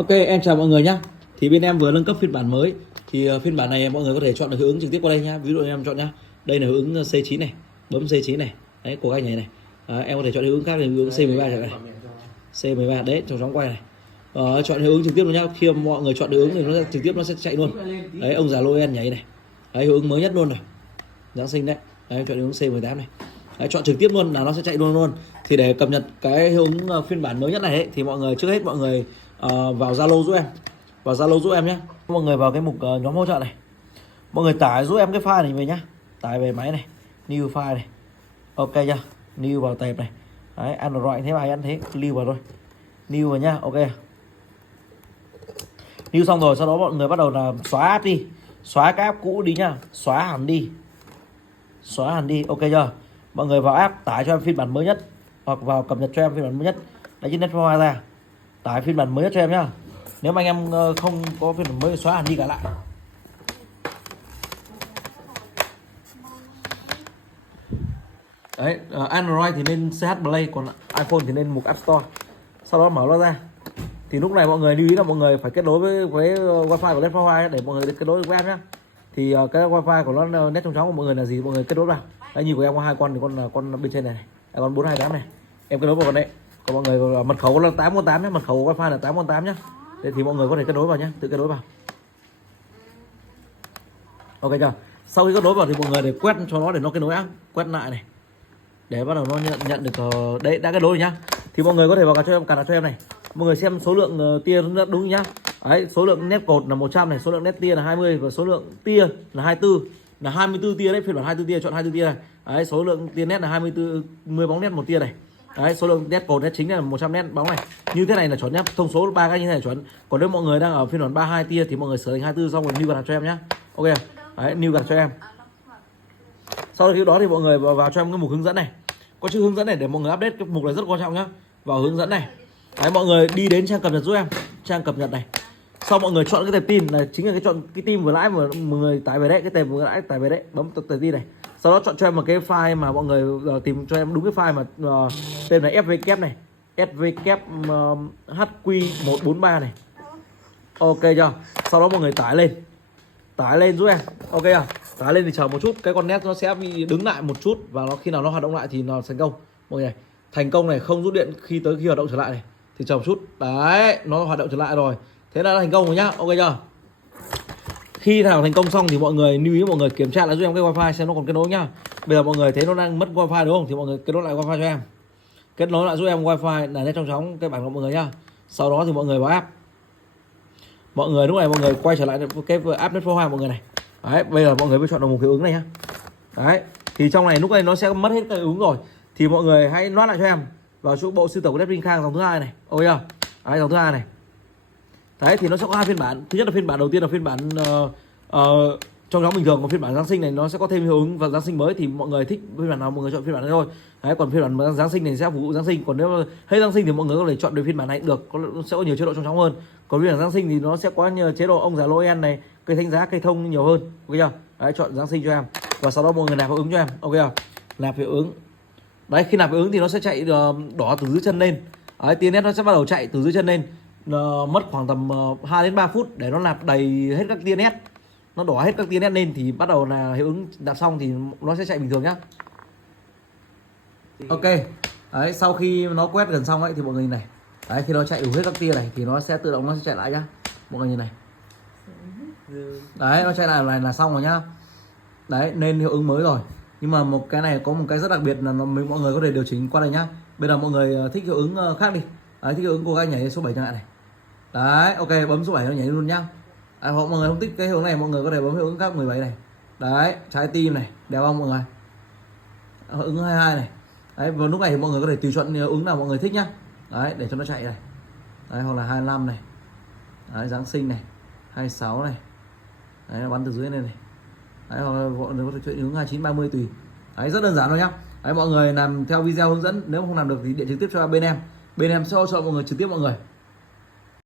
Ok, em chào mọi người nhé. Thì bên em vừa nâng cấp phiên bản mới. Thì phiên bản này mọi người có thể chọn được hiệu ứng trực tiếp qua đây nhá. Ví dụ em chọn nhá. Đây là hiệu ứng C9 này, bấm C9 này. Đấy, của anh này. Em có thể chọn hiệu ứng khác là hiệu ứng C13 chẳng này. C13 đấy, trong chóng quay này. Chọn hiệu ứng trực tiếp luôn nhá. Khi mọi người chọn hiệu ứng thì nó sẽ trực tiếp nó sẽ chạy luôn. Đấy, ông già Noel nhảy này. Đấy, hiệu ứng mới nhất luôn này. Giáng sinh đấy. Đấy, chọn hiệu ứng C18 này. Đấy, chọn trực tiếp luôn là nó sẽ chạy luôn. Thì để cập nhật cái hiệu ứng phiên bản mới nhất này ấy, thì mọi người trước hết mọi người vào Zalo giúp em, vào Zalo giúp em nhé. Mọi người vào cái mục nhóm hỗ trợ này, mọi người tải giúp em cái file này về nhá, tải về máy này, new file này, ok chưa, new vào tệp này. Đấy, Android thế bài ăn thế, lưu vào thôi, new vào nhá, ok. New xong rồi sau đó mọi người bắt đầu là xóa app đi, xóa cái app cũ đi nhá, xóa hẳn đi, ok chưa. Mọi người vào app tải cho em phiên bản mới nhất, hoặc vào cập nhật cho em phiên bản mới nhất, lấy trên Netflix ra tải phiên bản mới nhất cho em nhá. Nếu mà anh em không có phiên bản mới xóa hẳn đi cả lại. Đấy, Android thì nên CH Play, còn iPhone thì nên mục App Store. Sau đó mở nó ra. Thì lúc này mọi người lưu ý là mọi người phải kết nối với wifi của Netflix để mọi người được kết nối với em nhá. Thì cái wifi của nó net trong chóng của mọi người là gì, mọi người kết nối vào. Đấy, như của em có hai con thì con bên trên này, con 428 này. Em kết nối vào con đấy. Còn mọi người mật khẩu là 818 nhé, mật khẩu của wifi là 818 nhé. Thế thì mọi người có thể kết nối vào nhé, tự kết nối vào. Ok chưa? Sau khi kết nối vào thì mọi người để quét cho nó để nó kết nối á, quét lại này. Để bắt đầu nó nhận được đấy, đã kết nối rồi nhá. Thì mọi người có thể vào cài đặt cho em này. Mọi người xem số lượng tia đúng nhá. Đấy, số lượng nét cột là 100 này, số lượng nét tia là 20 và số lượng tia là 24, là 24 tia đấy, phiên bản 24 tia, chọn 24 tia này. Đấy, số lượng tia nét là 24, 10 bóng nét một tia này. Đấy, số lượng nét cột nét chính là 100 nét bóng này. Như thế này là chuẩn nhá, thông số ba cái như thế này chuẩn. Còn nếu mọi người đang ở phiên bản 32 tia thì mọi người sửa thành 24 xong rồi new đặt cho em nhá. Ok. Đấy, new đặt cho em. Sau khi đó thì mọi người vào cho em cái mục hướng dẫn này. Có chữ hướng dẫn này để mọi người update, cái mục này rất quan trọng nhá. Vào hướng dẫn này. Đấy, mọi người đi đến trang cập nhật giúp em, trang cập nhật này. Sau mọi người chọn cái tệp tin là chính là cái chọn cái tin vừa nãy mà mọi người tải về đấy, cái tệp vừa nãy tải về đấy, bấm tệp tin này. Sau đó chọn cho em một cái file mà mọi người tìm cho em đúng cái file mà tên là svk này, svk-hq143 này. Ok chưa? Sau đó mọi người tải lên giúp em. Ok chưa? Tải lên thì chờ một chút, cái con nét nó sẽ bị đứng lại một chút và nó khi nào nó hoạt động lại thì nó thành công. Mọi người thành công này, không rút điện khi hoạt động trở lại này thì chờ một chút. Đấy, nó hoạt động trở lại rồi. Thế là thành công rồi nhá. Ok chưa? Khi nào thành công xong thì mọi người lưu ý mọi người kiểm tra lại giúp em cái wifi xem nó còn kết nối nhá. Bây giờ mọi người thấy nó đang mất wifi đúng không? Thì mọi người kết nối lại wifi cho em. Kết nối lại giúp em wifi là nét trong chóng cái bảng của mọi người nhá. Sau đó thì mọi người vào app. Mọi người lúc này mọi người quay trở lại cái app Netflix mọi người này. Đấy, bây giờ mọi người mới chọn được một hiệu ứng này nhá. Đấy, thì trong này lúc này nó sẽ mất hết cái hiệu ứng rồi. Thì mọi người hãy loát lại cho em vào chỗ bộ sưu tập của Netflix Khang dòng thứ hai này. Ok chưa? Đấy, dòng thứ hai này. Đấy, thì nó sẽ có hai phiên bản. Thứ nhất là phiên bản đầu tiên là phiên bản trong nhóm bình thường, còn phiên bản Giáng sinh này nó sẽ có thêm hiệu ứng và Giáng sinh mới, thì mọi người thích phiên bản nào mọi người chọn phiên bản này thôi. Đấy, còn phiên bản Giáng sinh này sẽ phục vụ Giáng sinh, còn nếu mà hết Giáng sinh thì mọi người có thể chọn được phiên bản này được, sẽ có nhiều chế độ trong chóng hơn. Còn phiên bản Giáng sinh thì nó sẽ có nhiều chế độ ông già Noel này, cây thánh giá, cây thông nhiều hơn. Ok chưa? Đấy, chọn Giáng sinh cho em và sau đó mọi người nạp hiệu ứng cho em. Ok chưa? Nạp hiệu ứng. Đấy, khi nạp hiệu ứng thì nó sẽ chạy đỏ từ dưới chân lên. Đấy, tia nét nó sẽ bắt đầu chạy từ dưới chân lên. Mất khoảng tầm 2 đến 3 phút để nó nạp đầy hết các tia nét, nó đỏ hết các tia nét lên thì bắt đầu là hiệu ứng nạp xong thì nó sẽ chạy bình thường nhá. Ok. Đấy, sau khi nó quét gần xong ấy thì mọi người nhìn này. Đấy, khi nó chạy đủ hết các tia này thì nó sẽ tự động nó sẽ chạy lại nhá. Mọi người nhìn này. Đấy, nó chạy lại này là xong rồi nhá. Đấy, nên hiệu ứng mới rồi. Nhưng mà một cái này có một cái rất đặc biệt là mọi người có thể điều chỉnh qua đây nhá. Bây giờ mọi người thích hiệu ứng khác đi. Đấy, thích hiệu ứng của các nhảy số 7 chẳng hạn này. Đấy, ok, bấm số 7 nó nhảy luôn nhá. Đấy, hoặc mọi người không thích cái hiệu ứng này, mọi người có thể bấm hiệu ứng khác 17 này. Đấy, trái tim này, đẹp không mọi người? Hiệu ứng 22 này. Đấy, vào lúc này thì mọi người có thể tùy chọn hiệu ứng nào mọi người thích nhá. Đấy, để cho nó chạy này. Đấy, hoặc là 25 này. Đấy, Giáng sinh này, 26 này. Đấy, nó bắn từ dưới lên này. Đấy, hoặc là mọi người có thể chọn hiệu ứng 29 30 tùy. Đấy, rất đơn giản thôi nhá. Đấy, mọi người làm theo video hướng dẫn, nếu không làm được thì điện trực tiếp cho bên em. Bên em sẽ hỗ trợ mọi người trực tiếp mọi người.